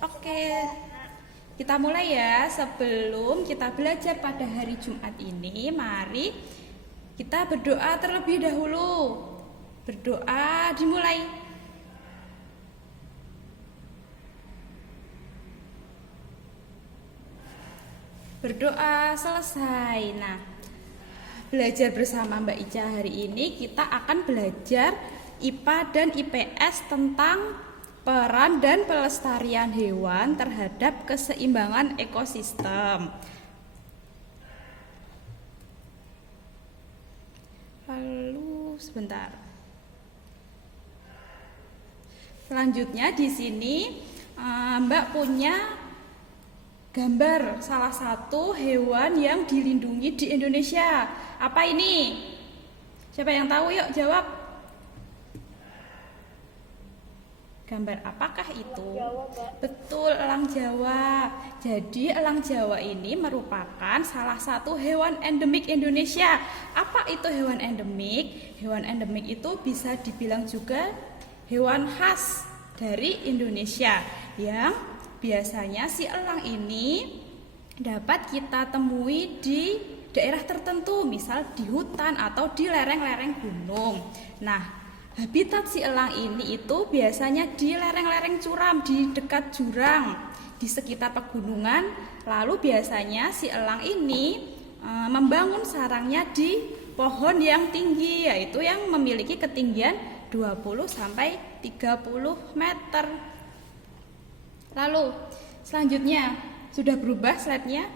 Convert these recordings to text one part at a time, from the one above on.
Oke, kita mulai ya. Sebelum kita belajar pada hari Jumat ini, mari kita berdoa terlebih dahulu. Berdoa dimulai. Berdoa selesai. Nah, belajar bersama Mbak Ica hari ini kita akan belajar IPA dan IPS tentang peran dan pelestarian hewan terhadap keseimbangan ekosistem. Lalu sebentar. Selanjutnya di sini Mbak punya gambar salah satu hewan yang dilindungi di Indonesia. Apa ini? Siapa yang tahu? Yuk jawab. Gambar apakah itu? Betul, elang Jawa. Jadi elang Jawa ini merupakan salah satu hewan endemik Indonesia. Apa itu hewan endemik? Hewan endemik itu bisa dibilang juga hewan khas dari Indonesia yang biasanya si elang ini dapat kita temui di daerah tertentu, misal di hutan atau di lereng-lereng gunung. Nah, habitat si elang ini itu biasanya di lereng-lereng curam, di dekat jurang, di sekitar pegunungan. Lalu biasanya si elang ini membangun sarangnya di pohon yang tinggi, yaitu yang memiliki ketinggian 20 sampai 30 meter. Lalu selanjutnya, sudah berubah slide-nya?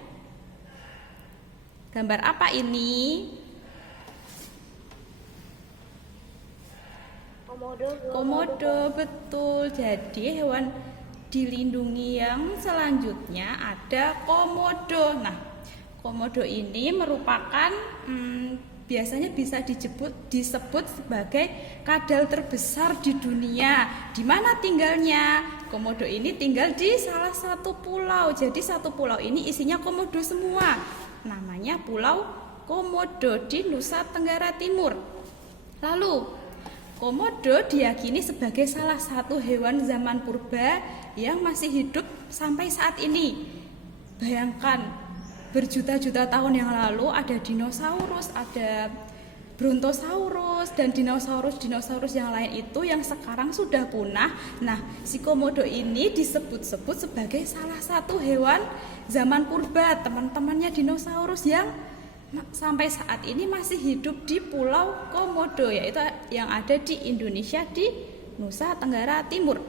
Gambar apa ini? Komodo, betul. Jadi hewan dilindungi yang selanjutnya ada komodo. Nah, komodo ini merupakan biasanya bisa disebut sebagai kadal terbesar di dunia. Di mana tinggalnya? Komodo ini tinggal di salah satu pulau. Jadi satu pulau ini isinya komodo semua. Namanya Pulau Komodo di Nusa Tenggara Timur. Lalu, komodo diyakini sebagai salah satu hewan zaman purba yang masih hidup sampai saat ini. Bayangkan, berjuta-juta tahun yang lalu ada dinosaurus, ada brontosaurus, dan dinosaurus yang lain itu yang sekarang sudah punah. Nah, si komodo ini disebut-sebut sebagai salah satu hewan zaman purba, teman-temannya dinosaurus yang sampai saat ini masih hidup di Pulau Komodo, yaitu yang ada di Indonesia di Nusa Tenggara Timur.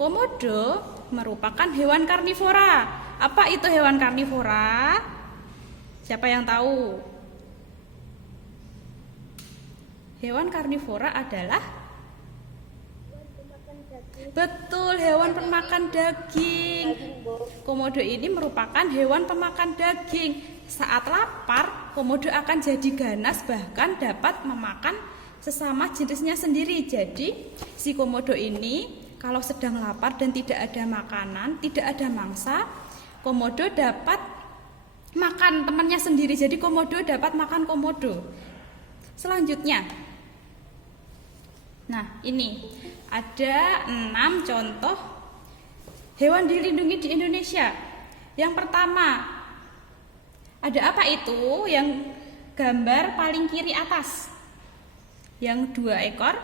Komodo merupakan hewan karnivora. Apa itu hewan karnivora? Siapa yang tahu? Hewan karnivora adalah betul, hewan pemakan daging. Komodo ini merupakan hewan pemakan daging. Saat lapar, komodo akan jadi ganas, bahkan dapat memakan sesama jenisnya sendiri. Jadi, si komodo ini kalau sedang lapar dan tidak ada makanan, tidak ada mangsa, komodo dapat makan temannya sendiri. Jadi komodo dapat makan komodo. Selanjutnya, nah ini ada 6 contoh hewan dilindungi di Indonesia. Yang pertama, ada apa itu? Yang gambar paling kiri atas, yang 2 ekor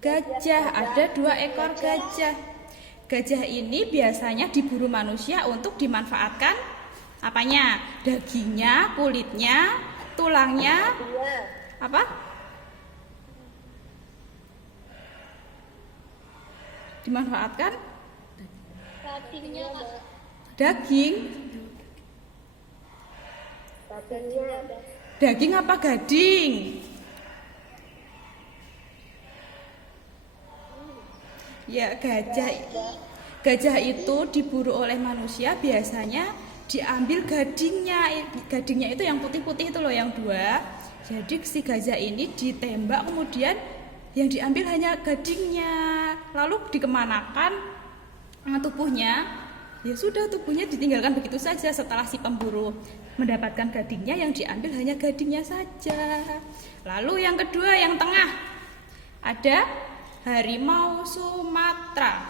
gajah. Ada 2 ekor gajah. Gajah ini biasanya diburu manusia untuk dimanfaatkan apanya? Dagingnya, kulitnya, tulangnya, apa? Dimanfaatkan daging. Daging apa gading? Ya, gajah itu diburu oleh manusia, biasanya diambil gadingnya. Gadingnya itu yang putih-putih itu loh, yang 2. Jadi si gajah ini ditembak, kemudian yang diambil hanya gadingnya. Lalu dikemanakan tubuhnya? Ya sudah, tubuhnya ditinggalkan begitu saja. Setelah si pemburu mendapatkan gadingnya, yang diambil hanya gadingnya saja. Lalu yang kedua, yang tengah, ada harimau Sumatera.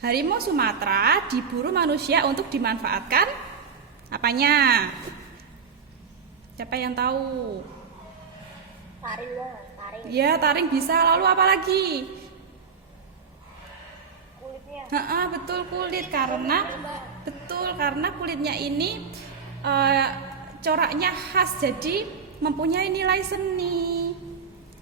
Harimau Sumatera diburu manusia untuk dimanfaatkan apanya? Siapa yang tahu? Taring. Ya, taring bisa. Lalu apa lagi? Kulitnya. Betul, kulit, karena kulitnya ini coraknya khas, jadi mempunyai nilai seni.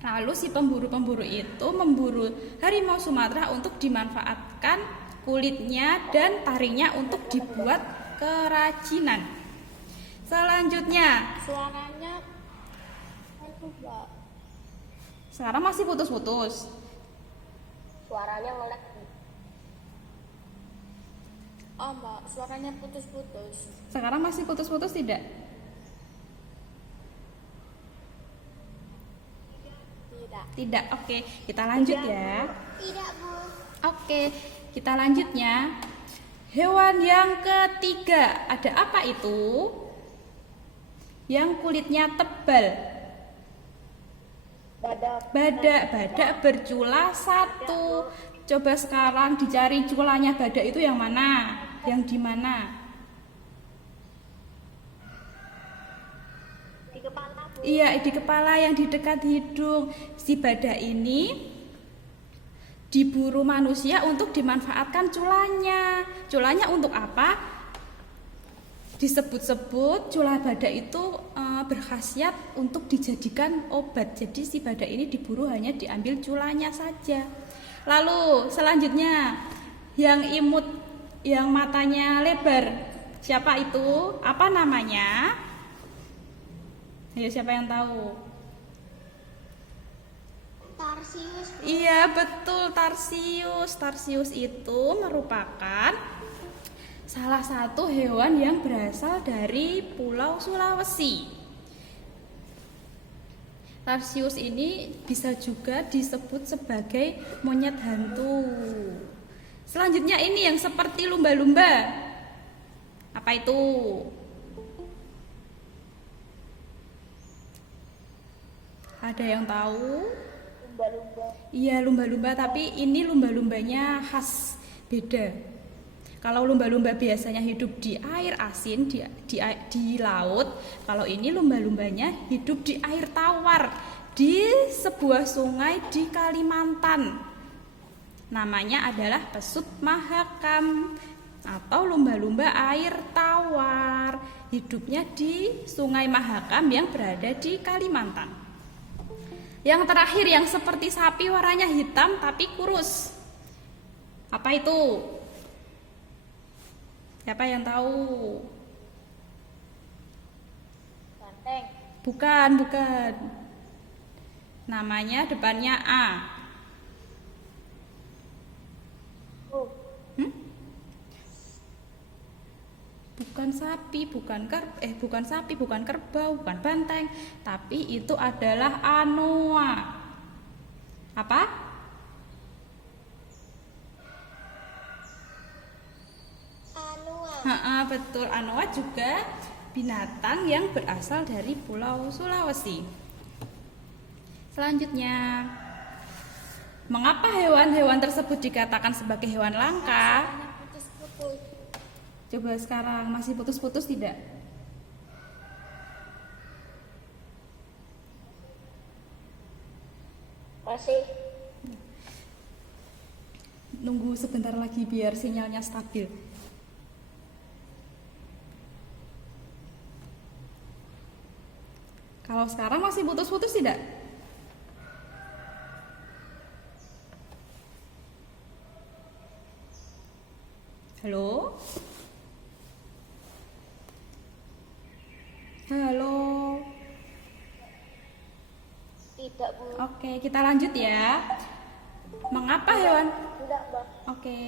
Lalu si pemburu-pemburu itu memburu harimau Sumatera untuk dimanfaatkan kulitnya dan taringnya untuk dibuat kerajinan. Selanjutnya, Suaranya itu Mbak. sekarang masih putus-putus. Suaranya ngelek. Oh Mbak, suaranya putus-putus. Sekarang masih putus-putus tidak? Tidak. Oke, kita lanjut ya. Tidak Bu. Oke, kita lanjutnya. Hewan yang ketiga, ada apa itu? Yang kulitnya tebal. Badak bercula satu. Coba sekarang dicari culanya badak itu yang mana? Yang di mana? Di kepala Bu. Iya, di kepala, yang di dekat hidung. Si badak ini diburu manusia untuk dimanfaatkan culanya. Culanya untuk apa? Disebut-sebut cula badak itu berkhasiat untuk dijadikan obat. Jadi si badak ini diburu hanya diambil culanya saja. Lalu selanjutnya yang imut, yang matanya lebar, siapa itu? Apa namanya? Ayo, siapa yang tahu? Tarsius. Iya, betul, Tarsius. Tarsius itu merupakan salah satu hewan yang berasal dari Pulau Sulawesi. Tarsius ini bisa juga disebut sebagai monyet hantu. Selanjutnya ini yang seperti lumba-lumba. Apa itu? Ada yang tahu? Lumba-lumba. Iya, lumba-lumba, tapi ini lumba-lumbanya khas, beda. Kalau lumba-lumba biasanya hidup di air asin, di laut. Kalau ini lumba-lumbanya hidup di air tawar, di sebuah sungai di Kalimantan. Namanya adalah pesut mahakam atau lumba-lumba air tawar. Hidupnya di Sungai Mahakam yang berada di Kalimantan. Yang terakhir yang seperti sapi, warnanya hitam tapi kurus. Apa itu? Siapa yang tahu? Banteng. Bukan. Namanya depannya A. Bukan sapi, bukan kerbau, bukan banteng, tapi itu adalah anoa. Apa? Betul, anoa juga binatang yang berasal dari Pulau Sulawesi. Selanjutnya, mengapa hewan-hewan tersebut dikatakan sebagai hewan langka? Putus-putus. Coba sekarang masih putus-putus tidak? Masih. Nunggu sebentar lagi biar sinyalnya stabil. Kalau sekarang masih putus-putus tidak? Halo? Halo? Tidak Bu. Oke, kita lanjut ya. Mengapa hewan? Tidak Mbak. Oke,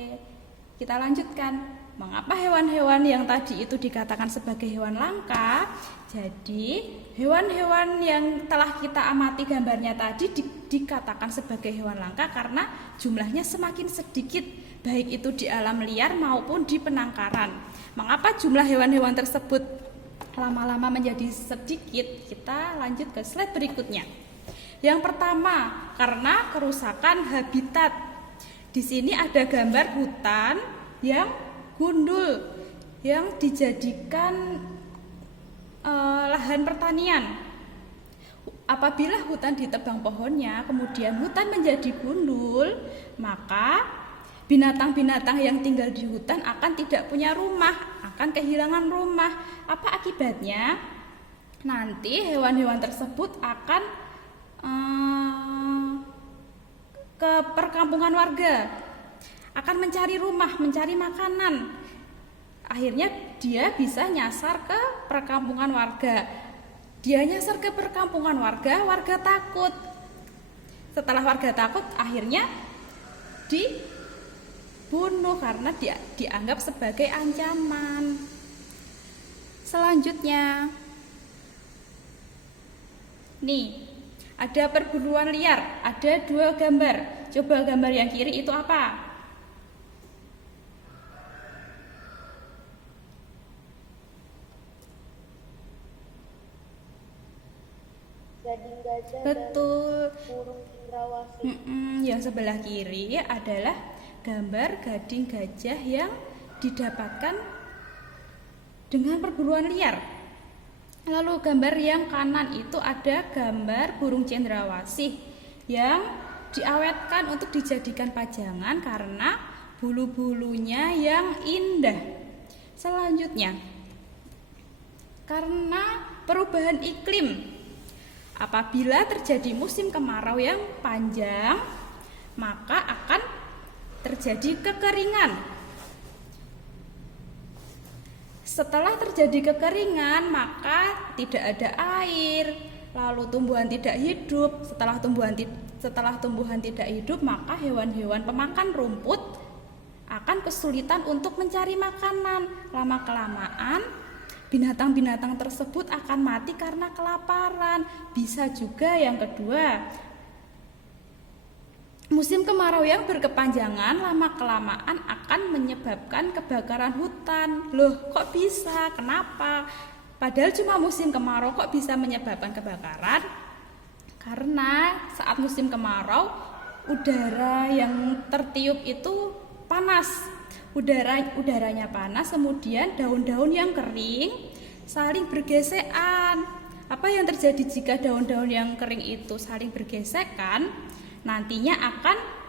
kita lanjutkan. Mengapa hewan-hewan yang tadi itu dikatakan sebagai hewan langka? Jadi, hewan-hewan yang telah kita amati gambarnya tadi dikatakan sebagai hewan langka karena jumlahnya semakin sedikit, baik itu di alam liar maupun di penangkaran. Mengapa jumlah hewan-hewan tersebut lama-lama menjadi sedikit? Kita lanjut ke slide berikutnya. Yang pertama, karena kerusakan habitat. Di sini ada gambar hutan yang gundul, yang dijadikan lahan pertanian. Apabila hutan ditebang pohonnya, kemudian hutan menjadi gundul, maka binatang-binatang yang tinggal di hutan akan tidak punya rumah, akan kehilangan rumah. Apa akibatnya? Nanti hewan-hewan tersebut akan ke perkampungan warga, akan mencari rumah, mencari makanan. Akhirnya dia bisa nyasar ke perkampungan warga. Dia nyasar ke perkampungan warga, warga takut. Setelah warga takut, akhirnya dibunuh karena dianggap sebagai ancaman. Selanjutnya, nih, ada perburuan liar, ada 2 gambar. Coba gambar yang kiri itu apa? Gading gajah Betul. dan burung cendrawasih. Yang sebelah kiri adalah gambar gading gajah yang didapatkan dengan perburuan liar. Lalu gambar yang kanan itu ada gambar burung cendrawasih yang diawetkan untuk dijadikan pajangan karena bulu-bulunya yang indah. Selanjutnya, karena perubahan iklim, apabila terjadi musim kemarau yang panjang, maka akan terjadi kekeringan. Setelah terjadi kekeringan, maka tidak ada air, lalu tumbuhan tidak hidup. Setelah tumbuhan tidak hidup, maka hewan-hewan pemakan rumput akan kesulitan untuk mencari makanan. Lama-kelamaan, binatang-binatang tersebut akan mati karena kelaparan. Bisa juga yang kedua, musim kemarau yang berkepanjangan lama-kelamaan akan menyebabkan kebakaran hutan. Loh, kok bisa? Kenapa? Padahal cuma musim kemarau kok bisa menyebabkan kebakaran? Karena saat musim kemarau, udara yang tertiup itu panas. Udaranya panas, kemudian daun-daun yang kering saling bergesekan. Apa yang terjadi jika daun-daun yang kering itu saling bergesekan? Nantinya akan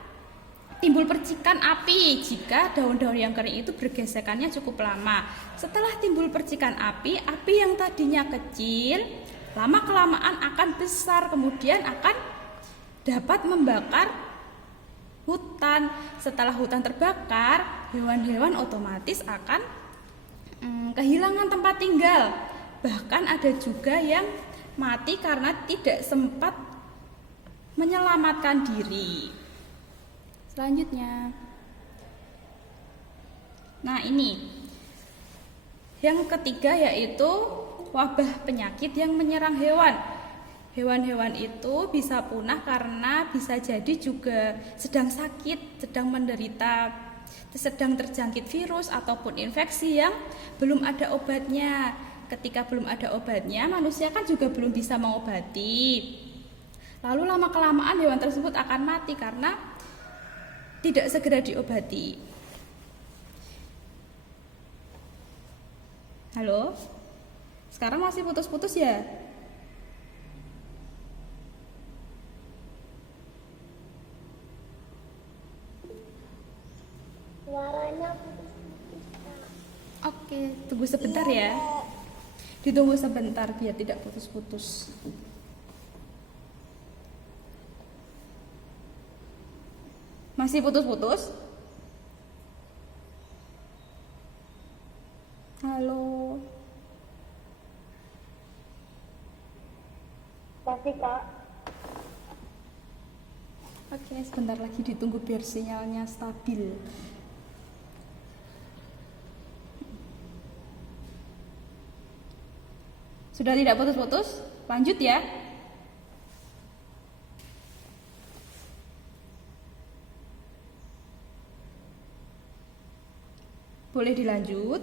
timbul percikan api jika daun-daun yang kering itu bergesekannya cukup lama. Setelah timbul percikan api yang tadinya kecil lama-kelamaan akan besar, kemudian akan dapat membakar hutan. Setelah hutan terbakar, hewan-hewan otomatis akan kehilangan tempat tinggal. Bahkan ada juga yang mati karena tidak sempat menyelamatkan diri. Selanjutnya, nah ini yang ketiga, yaitu wabah penyakit yang menyerang hewan. Hewan-hewan itu bisa punah karena bisa jadi juga sedang sakit, sedang menderita, sedang terjangkit virus ataupun infeksi yang belum ada obatnya. Ketika belum ada obatnya, manusia kan juga belum bisa mengobati. Lalu lama-kelamaan hewan tersebut akan mati karena tidak segera diobati. Halo? Sekarang masih putus-putus ya? Suaranya putus-putus. Oke, tunggu sebentar ya. Ditunggu sebentar biar tidak putus-putus. Masih putus-putus? Halo. Masih, Kak. Oke, sebentar lagi ditunggu biar sinyalnya stabil. Sudah tidak putus-putus? Lanjut ya. Boleh dilanjut?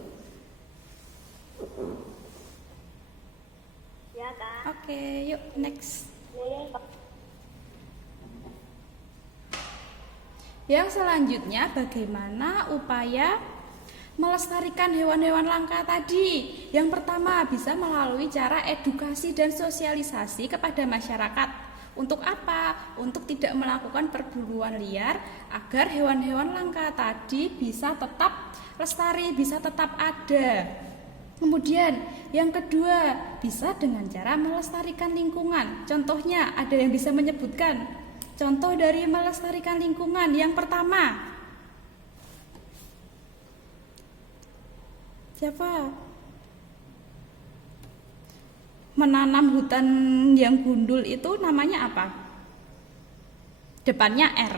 Ya, Kak. Oke, yuk next. Ini, Kak. Yang selanjutnya, bagaimana upaya melestarikan hewan-hewan langka tadi? Yang pertama, bisa melalui cara edukasi dan sosialisasi kepada masyarakat. Untuk apa? Untuk tidak melakukan perburuan liar agar hewan-hewan langka tadi bisa tetap lestari, bisa tetap ada. Kemudian yang kedua, bisa dengan cara melestarikan lingkungan. Contohnya, ada yang bisa menyebutkan contoh dari melestarikan lingkungan? Yang pertama, siapa? Menanam hutan yang gundul itu namanya apa? Depannya R.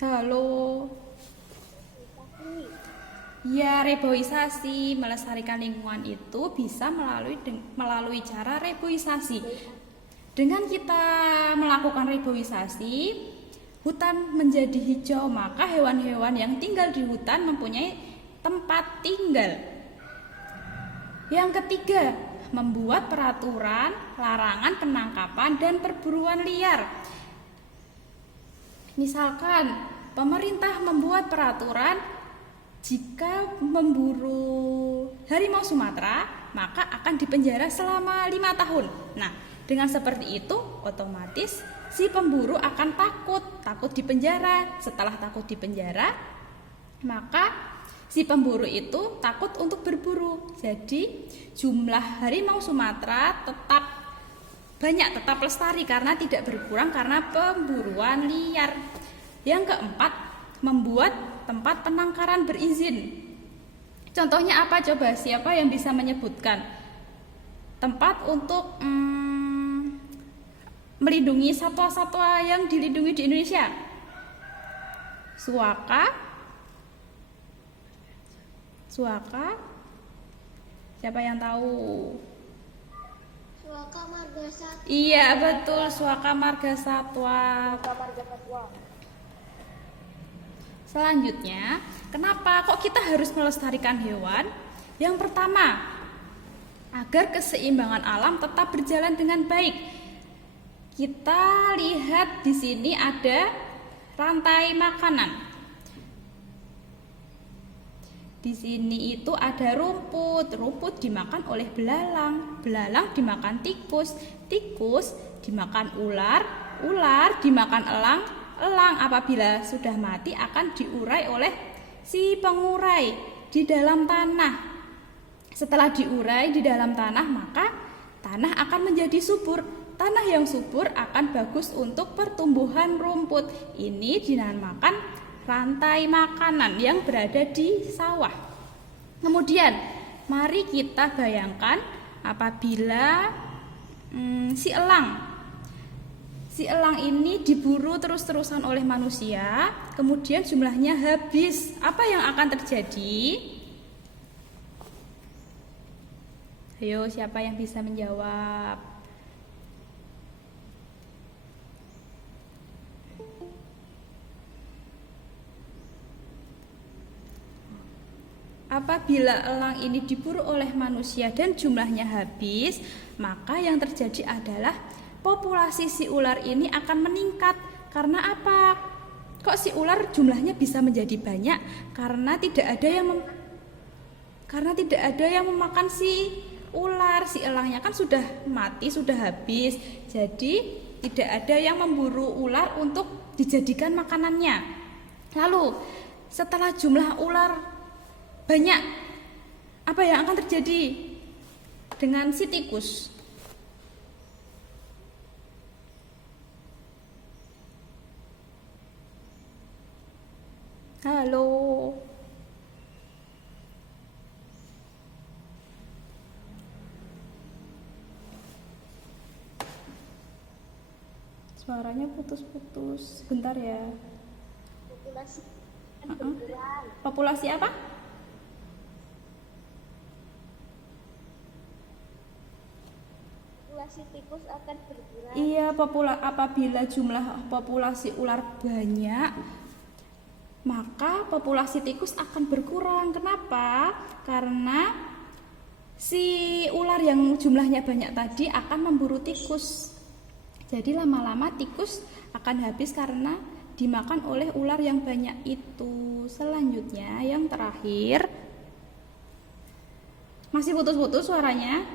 Halo. Ya, reboisasi. Melestarikan lingkungan itu bisa melalui cara reboisasi. Dengan kita melakukan reboisasi, hutan menjadi hijau, maka hewan-hewan yang tinggal di hutan mempunyai tempat tinggal. Yang ketiga, membuat peraturan larangan penangkapan dan perburuan liar. Misalkan pemerintah membuat peraturan jika memburu harimau Sumatera, maka akan dipenjara selama 5 tahun. Nah, dengan seperti itu otomatis si pemburu akan takut dipenjara. Setelah takut dipenjara, maka si pemburu itu takut untuk berburu. Jadi jumlah harimau Sumatera tetap banyak, tetap lestari karena tidak berkurang karena pemburuan liar. Yang keempat, membuat tempat penangkaran berizin. Contohnya apa coba? Siapa yang bisa menyebutkan tempat untuk melindungi satwa-satwa yang dilindungi di Indonesia? Suaka, siapa yang tahu? Suaka Marga Satwa. Iya betul, Suaka Marga Satwa. Selanjutnya, kenapa kok kita harus melestarikan hewan? Yang pertama, agar keseimbangan alam tetap berjalan dengan baik. Kita lihat di sini ada rantai makanan. Di sini itu ada rumput dimakan oleh belalang dimakan tikus dimakan ular dimakan elang apabila sudah mati akan diurai oleh si pengurai di dalam tanah. Setelah diurai di dalam tanah, maka tanah akan menjadi subur. Tanah yang subur akan bagus untuk pertumbuhan rumput. Ini dinamakan rantai makanan yang berada di sawah. Kemudian, mari kita bayangkan apabila si elang ini diburu terus-terusan oleh manusia, kemudian jumlahnya habis. Apa yang akan terjadi? Ayo, siapa yang bisa menjawab? Apabila elang ini diburu oleh manusia dan jumlahnya habis, maka yang terjadi adalah populasi si ular ini akan meningkat. Karena apa? Kok si ular jumlahnya bisa menjadi banyak? Karena tidak ada yang memakan si ular. Si elangnya kan sudah mati, sudah habis. Jadi tidak ada yang memburu ular untuk dijadikan makanannya. Lalu setelah jumlah ular banyak, apa yang akan terjadi dengan si tikus? Halo. Suaranya putus-putus. Sebentar ya. Populasi berkurang. Populasi apa? Populasi tikus akan berkurang. Iya, apabila jumlah populasi ular banyak, maka populasi tikus akan berkurang. Kenapa? Karena si ular yang jumlahnya banyak tadi akan memburu tikus. Jadi lama-lama tikus akan habis karena dimakan oleh ular yang banyak itu. Selanjutnya yang terakhir, masih putus-putus suaranya.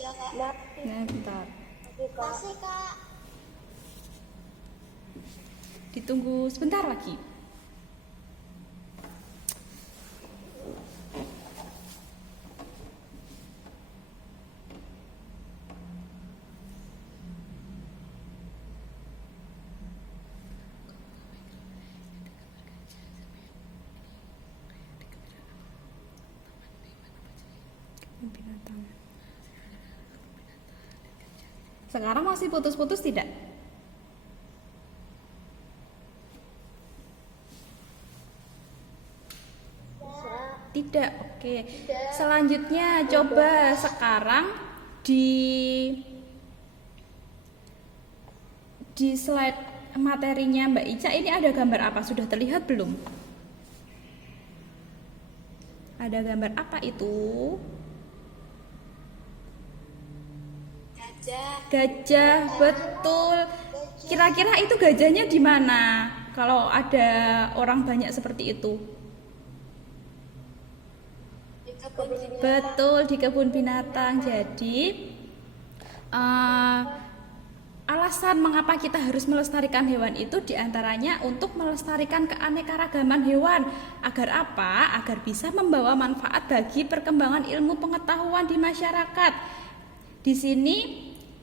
Iya kak. Nah, bentar. Masih kak. Ditunggu sebentar lagi. Binatang. Sekarang masih putus-putus tidak? Tidak, oke. Selanjutnya coba sekarang di slide materinya Mbak Ica ini ada gambar apa? Sudah terlihat belum? Ada gambar apa itu? Gajah, betul. Kira-kira itu gajahnya di mana? Kalau ada orang banyak seperti itu. Betul, di kebun binatang. Jadi alasan mengapa kita harus melestarikan hewan itu diantaranya untuk melestarikan keanekaragaman hewan. Agar apa? Agar bisa membawa manfaat bagi perkembangan ilmu pengetahuan di masyarakat. Di sini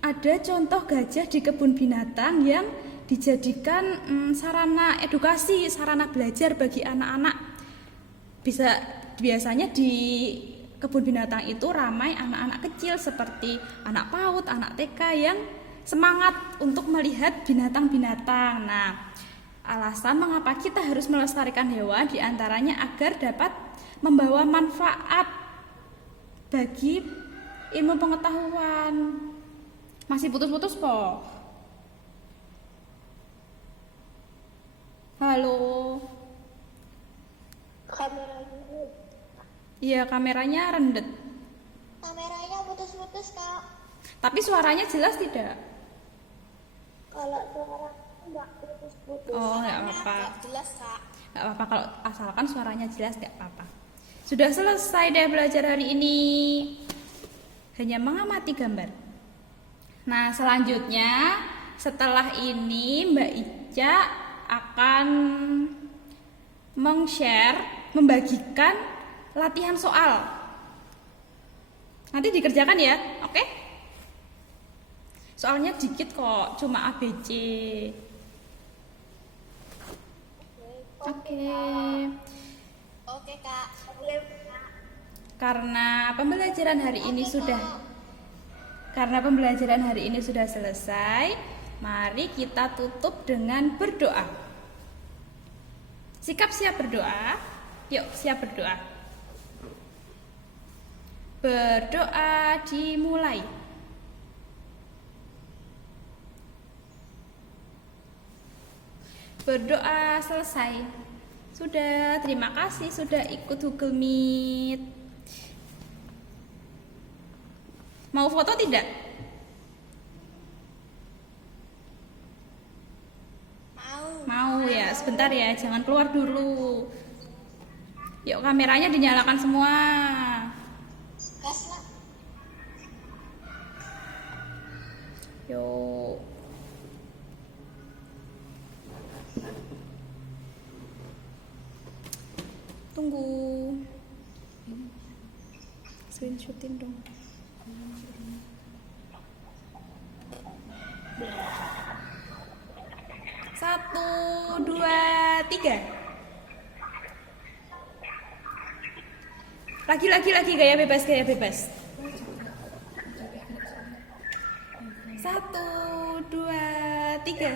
ada contoh gajah di kebun binatang yang dijadikan sarana edukasi, sarana belajar bagi anak-anak. Biasanya di kebun binatang itu ramai anak-anak kecil seperti anak PAUD, anak TK yang semangat untuk melihat binatang-binatang. Nah, alasan mengapa kita harus melestarikan hewan diantaranya agar dapat membawa manfaat bagi ilmu pengetahuan. Masih putus-putus kok. Halo. Kameranya. Iya, kameranya rendet. Kameranya putus-putus kak. Tapi suaranya jelas tidak? Kalau suara nggak putus-putus. Oh, nggak apa-apa. Jelas kak. Nggak apa-apa kalau asalkan suaranya jelas, nggak apa-apa. Sudah selesai deh belajar hari ini. Hanya mengamati gambar. Nah, selanjutnya setelah ini Mbak Ica akan membagikan latihan soal. Nanti dikerjakan ya, oke? Soalnya dikit kok, cuma ABC. Oke. Oke kak. Karena pembelajaran hari ini sudah selesai, mari kita tutup dengan berdoa. Sikap siap berdoa. Yuk, siap berdoa. Berdoa dimulai. Berdoa selesai. Sudah, terima kasih sudah ikut Google Meet. Mau foto tidak? Mau ya, sebentar ya, jangan keluar dulu. Yuk, kameranya dinyalakan semua. Gas lah. Yuk. Tunggu. Screenshotin dong. Satu, dua, tiga. Lagi gaya bebas. Satu, dua, tiga.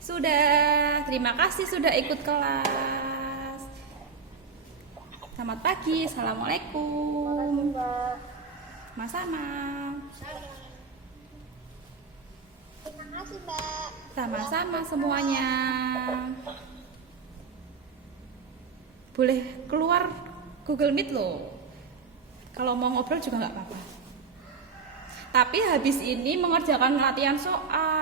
Sudah, terima kasih sudah ikut kelas. Selamat pagi, assalamualaikum. Sama-sama. Terima kasih, Mbak. Sama-sama semuanya. Boleh keluar Google Meet loh. Kalau mau ngobrol juga nggak apa-apa. Tapi habis ini mengerjakan latihan soal.